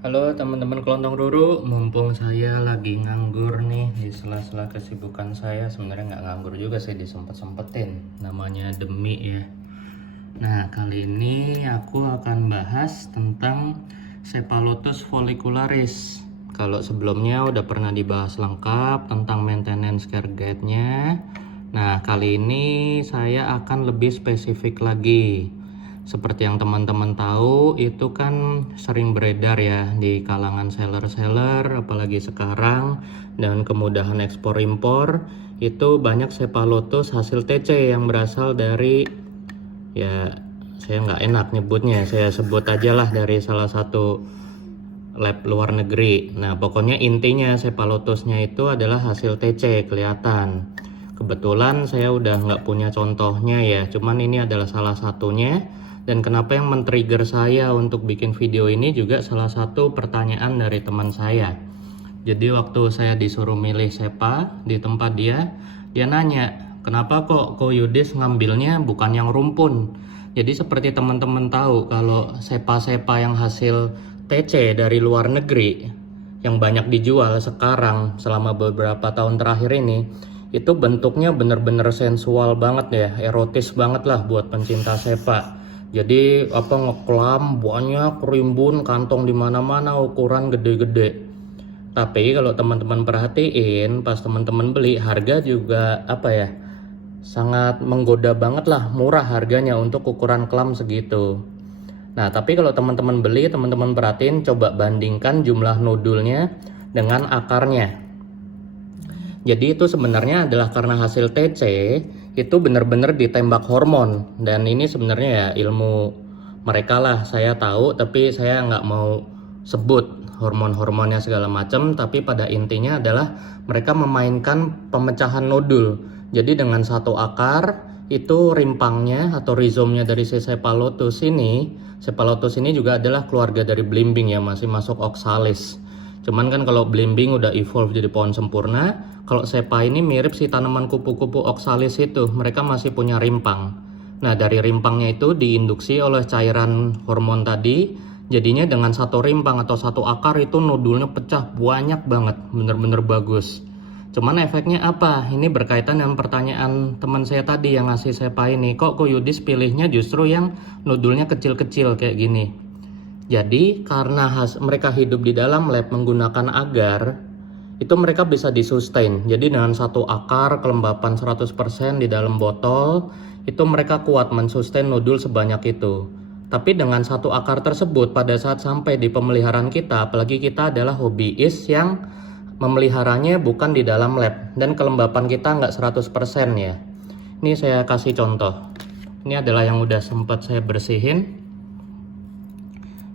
Halo teman-teman kelontong ruru, mumpung saya lagi nganggur nih di sela-sela kesibukan saya. Sebenarnya nggak nganggur juga sih, disempet-sempetin, namanya demi ya. Nah, kali ini aku akan bahas tentang Cephalotus follicularis. Kalau sebelumnya udah pernah dibahas lengkap tentang maintenance care guide-nya. Nah, kali ini saya akan lebih spesifik lagi. Seperti yang teman-teman tahu, itu kan sering beredar ya di kalangan seller-seller, apalagi sekarang dengan kemudahan ekspor impor, itu banyak Cephalotus hasil TC yang berasal dari, ya saya nggak enak nyebutnya, saya sebut aja lah dari salah satu lab luar negeri. Nah, pokoknya intinya Cephalotusnya itu adalah hasil TC, kelihatan. Kebetulan saya udah nggak punya contohnya ya, cuman ini adalah salah satunya. Dan kenapa yang men-trigger saya untuk bikin video ini juga salah satu pertanyaan dari teman saya. Jadi waktu saya disuruh milih sepa di tempat dia nanya, kenapa kok Yudis ngambilnya bukan yang rumpun? Jadi seperti teman-teman tahu, kalau sepa-sepa yang hasil TC dari luar negeri yang banyak dijual sekarang selama beberapa tahun terakhir ini, itu bentuknya bener-bener sensual banget ya, erotis banget lah buat pencinta sepa. Jadi ngeklam banyak, rimbun, kantong di mana-mana, ukuran gede-gede. Tapi kalau teman-teman perhatiin, pas teman-teman beli, harga juga sangat menggoda banget lah, murah harganya untuk ukuran klam segitu. Nah, tapi kalau teman-teman beli, teman-teman perhatiin, coba bandingkan jumlah nodulnya dengan akarnya. Jadi itu sebenarnya adalah karena hasil TC itu benar-benar ditembak hormon, dan ini sebenarnya ya ilmu mereka lah, saya tahu, tapi saya nggak mau sebut hormon-hormonnya segala macam. Tapi pada intinya adalah mereka memainkan pemecahan nodul. Jadi dengan satu akar itu rimpangnya atau rhizomnya dari si Cephalotus ini juga adalah keluarga dari belimbing ya, masih masuk oxalis. Cuman kan kalau belimbing udah evolve jadi pohon sempurna, kalau sepa ini mirip si tanaman kupu-kupu oxalis itu, mereka masih punya rimpang. Nah, dari rimpangnya itu diinduksi oleh cairan hormon tadi, jadinya dengan satu rimpang atau satu akar itu nodulnya pecah banyak banget, bener-bener bagus. Cuman efeknya apa? Ini berkaitan dengan pertanyaan teman saya tadi yang ngasih sepa ini. Kok Yudis pilihnya justru yang nodulnya kecil-kecil kayak gini? Jadi karena mereka hidup di dalam lab menggunakan agar, itu mereka bisa disustain. Jadi dengan satu akar kelembapan 100% di dalam botol, itu mereka kuat mensustain nodul sebanyak itu. Tapi dengan satu akar tersebut, pada saat sampai di pemeliharaan kita, apalagi kita adalah hobiis yang memeliharanya bukan di dalam lab, dan kelembapan kita nggak 100% ya. Ini saya kasih contoh. Ini adalah yang udah sempat saya bersihin.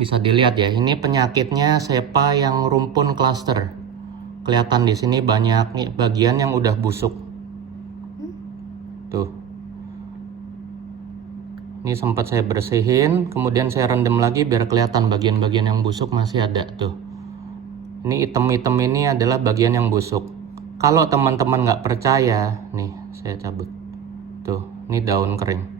Bisa dilihat ya, ini penyakitnya sepa yang rumpun cluster. Kelihatan di sini banyak nih bagian yang udah busuk. Tuh. Ini sempat saya bersihin, kemudian saya rendam lagi biar kelihatan bagian-bagian yang busuk masih ada tuh. Ini item-item ini adalah bagian yang busuk. Kalau teman-teman nggak percaya, nih saya cabut. Tuh, ini daun kering.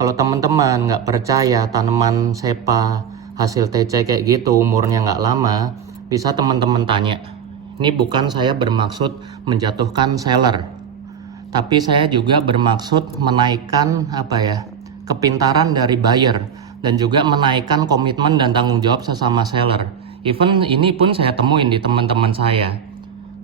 Kalau teman-teman nggak percaya tanaman sepa hasil TC kayak gitu umurnya nggak lama, bisa teman-teman tanya. Ini bukan saya bermaksud menjatuhkan seller, tapi saya juga bermaksud menaikkan kepintaran dari buyer, dan juga menaikkan komitmen dan tanggung jawab sesama seller. Even ini pun saya temuin di teman-teman saya.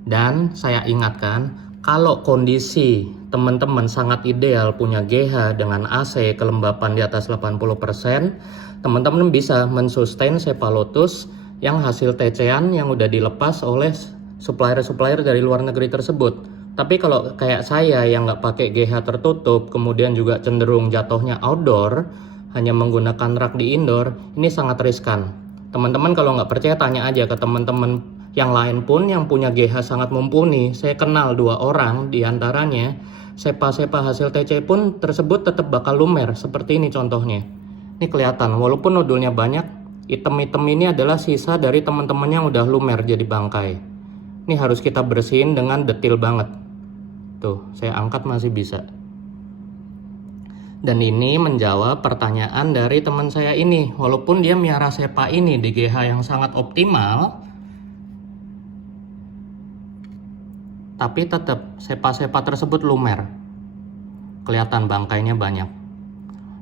Dan saya ingatkan, kalau kondisi teman-teman sangat ideal punya GH dengan AC kelembapan di atas 80%, teman-teman bisa mensustain Cephalotus yang hasil TC-an yang udah dilepas oleh supplier-supplier dari luar negeri tersebut. Tapi kalau kayak saya yang nggak pakai GH tertutup, kemudian juga cenderung jatuhnya outdoor, hanya menggunakan rak di indoor, ini sangat riskan. Teman-teman kalau nggak percaya tanya aja ke teman-teman yang lain pun yang punya GH sangat mumpuni. Saya kenal 2 orang diantaranya, sepa-sepa hasil TC pun tersebut tetap bakal lumer. Seperti ini contohnya. Ini kelihatan, walaupun nodulnya banyak, item-item ini adalah sisa dari teman-teman yang udah lumer jadi bangkai. Ini harus kita bersihin dengan detail banget. Tuh, saya angkat masih bisa. Dan ini menjawab pertanyaan dari teman saya ini. Walaupun dia miara sepa ini di GH yang sangat optimal, tapi tetap sepa-sepa tersebut lumer. Kelihatan bangkainya banyak.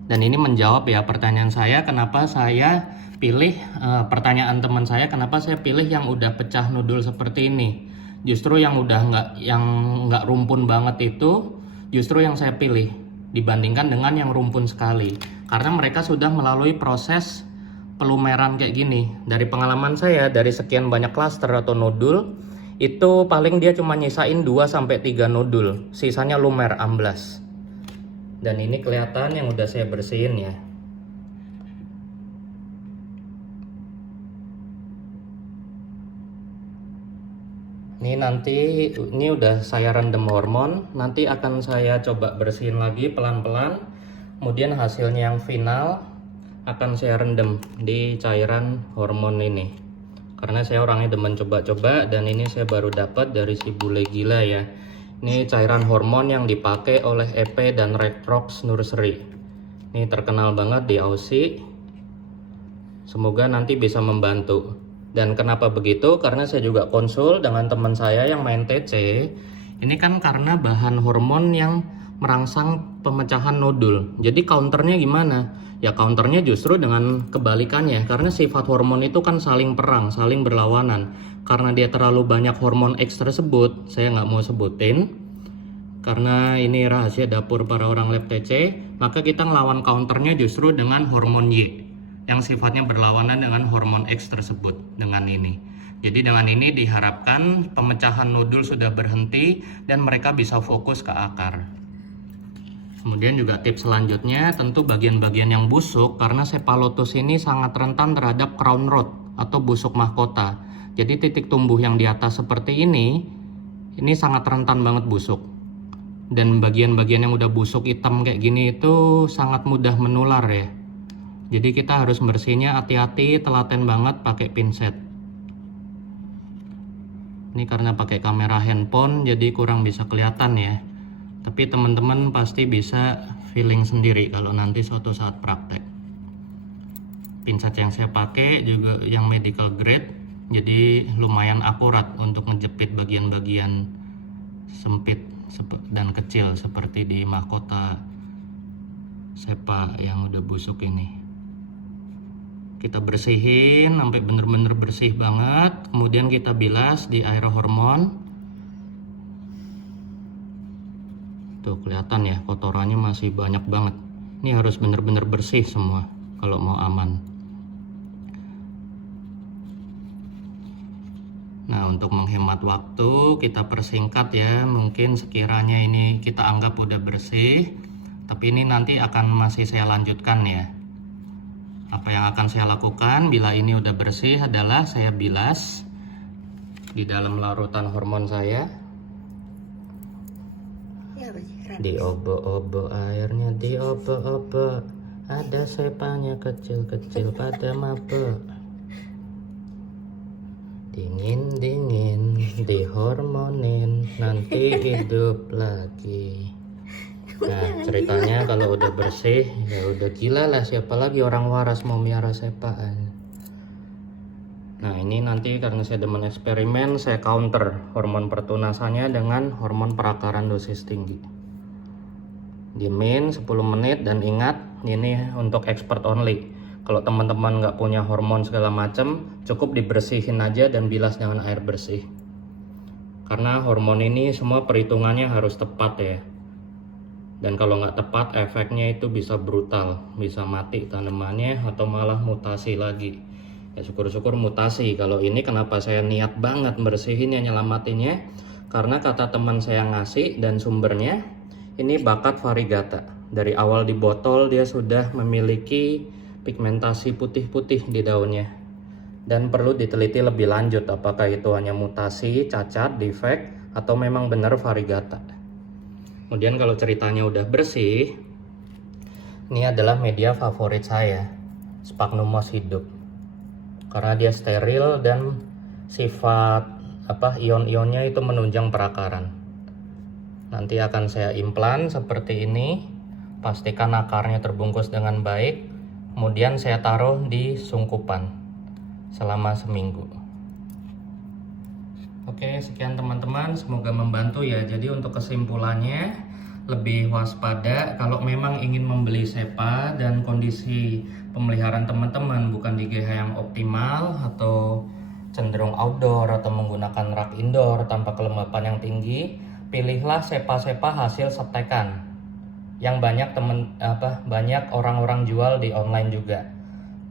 Dan ini menjawab ya pertanyaan saya, kenapa saya pilih pertanyaan teman saya, kenapa saya pilih yang udah pecah nodul seperti ini. Justru yang udah nggak rumpun banget itu, justru yang saya pilih dibandingkan dengan yang rumpun sekali, karena mereka sudah melalui proses pelumeran kayak gini. Dari pengalaman saya, dari sekian banyak klaster atau nodul, itu paling dia cuma nyisain 2-3 nodul, sisanya lumer, amblas. Dan ini kelihatan yang udah saya bersihin ya. Ini udah saya rendam hormon, nanti akan saya coba bersihin lagi pelan-pelan. Kemudian hasilnya yang final akan saya rendam di cairan hormon ini. Karena saya orangnya demen coba-coba, dan ini saya baru dapat dari si bule gila ya. Ini cairan hormon yang dipakai oleh EP dan Rectrox Nursery. Ini terkenal banget di Aussie. Semoga nanti bisa membantu. Dan kenapa begitu? Karena saya juga konsul dengan teman saya yang main TC. Ini kan karena bahan hormon yang merangsang pemecahan nodul. Jadi counternya gimana? Ya counternya justru dengan kebalikannya. Karena sifat hormon itu kan saling perang, saling berlawanan. Karena dia terlalu banyak hormon X tersebut, saya nggak mau sebutin. Karena ini rahasia dapur para orang lab TC, maka kita ngelawan counternya justru dengan hormon Y, yang sifatnya berlawanan dengan hormon X tersebut dengan ini. Jadi dengan ini diharapkan pemecahan nodul sudah berhenti dan mereka bisa fokus ke akar. Kemudian juga tips selanjutnya, tentu bagian-bagian yang busuk, karena Cephalotus ini sangat rentan terhadap crown rot atau busuk mahkota. Jadi titik tumbuh yang di atas seperti ini sangat rentan banget busuk. Dan bagian-bagian yang udah busuk hitam kayak gini itu sangat mudah menular ya. Jadi kita harus bersihnya hati-hati, telaten banget pakai pinset. Ini karena pakai kamera handphone jadi kurang bisa kelihatan ya. Tapi teman-teman pasti bisa feeling sendiri kalau nanti suatu saat praktek. Pinset yang saya pakai juga yang medical grade, jadi lumayan akurat untuk ngejepit bagian-bagian sempit dan kecil seperti di mahkota sepa yang udah busuk ini. Kita bersihin sampai bener-bener bersih banget, kemudian kita bilas di air hormon. Tuh kelihatan ya, kotorannya masih banyak banget. Ini harus bener-bener bersih semua kalau mau aman. Nah, untuk menghemat waktu kita persingkat ya. Mungkin sekiranya ini kita anggap udah bersih, tapi ini nanti akan masih saya lanjutkan ya. Apa yang akan saya lakukan bila ini udah bersih adalah saya bilas di dalam larutan hormon saya. Diobo-obo airnya, diobo-obo. Ada sepanya kecil-kecil pada mabuk. Dingin-dingin dihormonin, nanti hidup lagi. Nah ceritanya kalau udah bersih ya udah gila lah, siapa lagi orang waras mau miara sepaan. Nah ini nanti karena saya demen eksperimen, saya counter hormon pertunasannya dengan hormon perakaran dosis tinggi. Diemin 10 menit, dan ingat ini untuk expert only. Kalau teman-teman nggak punya hormon segala macam, cukup dibersihin aja dan bilas dengan air bersih. Karena hormon ini semua perhitungannya harus tepat ya. Dan kalau nggak tepat, efeknya itu bisa brutal, bisa mati tanamannya atau malah mutasi lagi. Ya syukur-syukur mutasi. Kalau ini kenapa saya niat banget bersihinnya, nyelamatinnya, karena kata teman saya ngasih dan sumbernya, ini bakat variegata. Dari awal di botol dia sudah memiliki pigmentasi putih-putih di daunnya. Dan perlu diteliti lebih lanjut apakah itu hanya mutasi, cacat, defek, atau memang benar variegata. Kemudian kalau ceritanya udah bersih, ini adalah media favorit saya, Sphagnumos hidup. Karena dia steril dan sifat ion-ionnya itu menunjang perakaran. Nanti akan saya implan seperti ini. Pastikan akarnya terbungkus dengan baik. Kemudian saya taruh di sungkupan selama seminggu. Oke, sekian teman-teman, semoga membantu ya. Jadi untuk kesimpulannya, lebih waspada kalau memang ingin membeli sepa dan kondisi pemeliharaan teman-teman bukan di GH yang optimal atau cenderung outdoor atau menggunakan rak indoor tanpa kelembapan yang tinggi, pilihlah sepa-sepa hasil setekan yang banyak banyak orang-orang jual di online juga.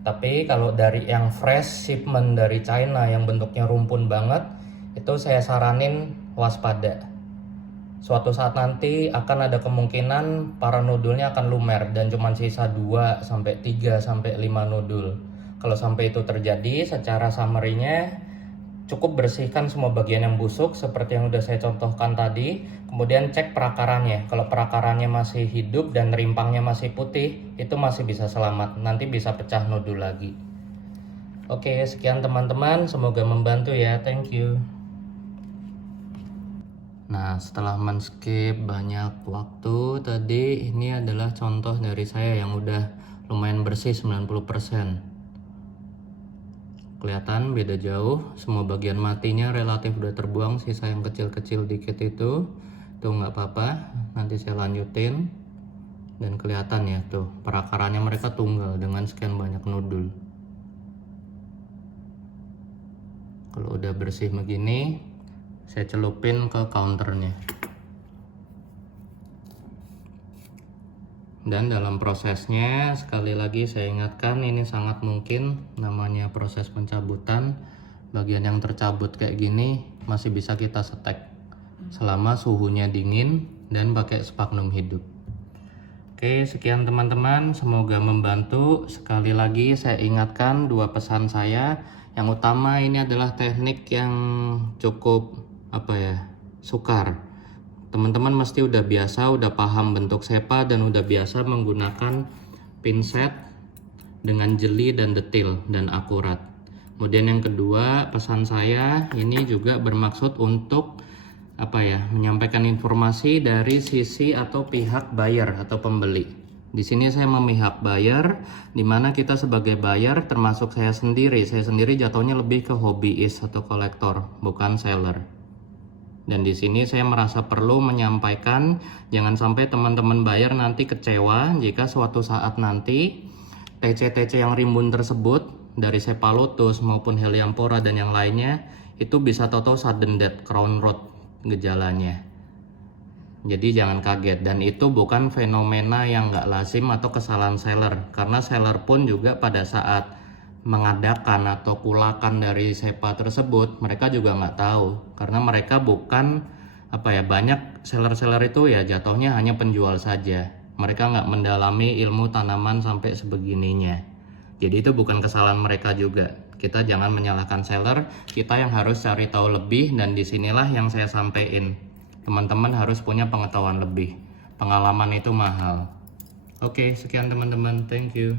Tapi kalau dari yang fresh shipment dari China yang bentuknya rumpun banget, itu saya saranin waspada. Suatu saat nanti akan ada kemungkinan para nodulnya akan lumer dan cuma sisa 2 sampai 3 sampai 5 nodul. Kalau sampai itu terjadi, secara summary-nya cukup bersihkan semua bagian yang busuk seperti yang udah saya contohkan tadi. Kemudian cek perakarannya. Kalau perakarannya masih hidup dan rimpangnya masih putih, itu masih bisa selamat. Nanti bisa pecah nodul lagi. Oke, sekian teman-teman. Semoga membantu ya. Thank you. Nah, setelah men-skip banyak waktu tadi, ini adalah contoh dari saya yang udah lumayan bersih 90%. Kelihatan beda jauh, semua bagian matinya relatif udah terbuang, sisa yang kecil-kecil dikit itu nggak apa-apa, nanti saya lanjutin. Dan kelihatan ya tuh, perakarannya mereka tunggal dengan sekian banyak nodul. Kalau udah bersih begini, saya celupin ke counternya. Dan dalam prosesnya, sekali lagi saya ingatkan, ini sangat mungkin namanya proses pencabutan. Bagian yang tercabut kayak gini masih bisa kita setek selama suhunya dingin dan pakai sphagnum hidup. Oke, sekian teman-teman, semoga membantu. Sekali lagi saya ingatkan 2 pesan saya. Yang utama, ini adalah teknik yang cukup sukar. Teman-teman mesti udah biasa, udah paham bentuk sepa dan udah biasa menggunakan pinset dengan jeli dan detail dan akurat. Kemudian yang kedua, pesan saya ini juga bermaksud untuk menyampaikan informasi dari sisi atau pihak buyer atau pembeli. Di sini saya memihak buyer, di mana kita sebagai buyer termasuk saya sendiri jatuhnya lebih ke hobbyist atau kolektor, bukan seller. Dan di sini saya merasa perlu menyampaikan, jangan sampai teman-teman buyer nanti kecewa jika suatu saat nanti TC-TC yang rimbun tersebut dari sepa lotus maupun helianthera dan yang lainnya itu bisa tahu-tahu sudden death, crown rot gejalanya. Jadi jangan kaget, dan itu bukan fenomena yang nggak lazim atau kesalahan seller, karena seller pun juga pada saat mengadakan atau kulakan dari sepa tersebut mereka juga nggak tahu, karena mereka bukan banyak seller-seller itu ya jatuhnya hanya penjual saja, mereka nggak mendalami ilmu tanaman sampai sebegininya. Jadi itu bukan kesalahan mereka juga. Kita jangan menyalahkan seller, kita yang harus cari tahu lebih, dan disinilah yang saya sampaikan, teman-teman harus punya pengetahuan lebih, pengalaman itu mahal. Oke, sekian teman-teman, thank you.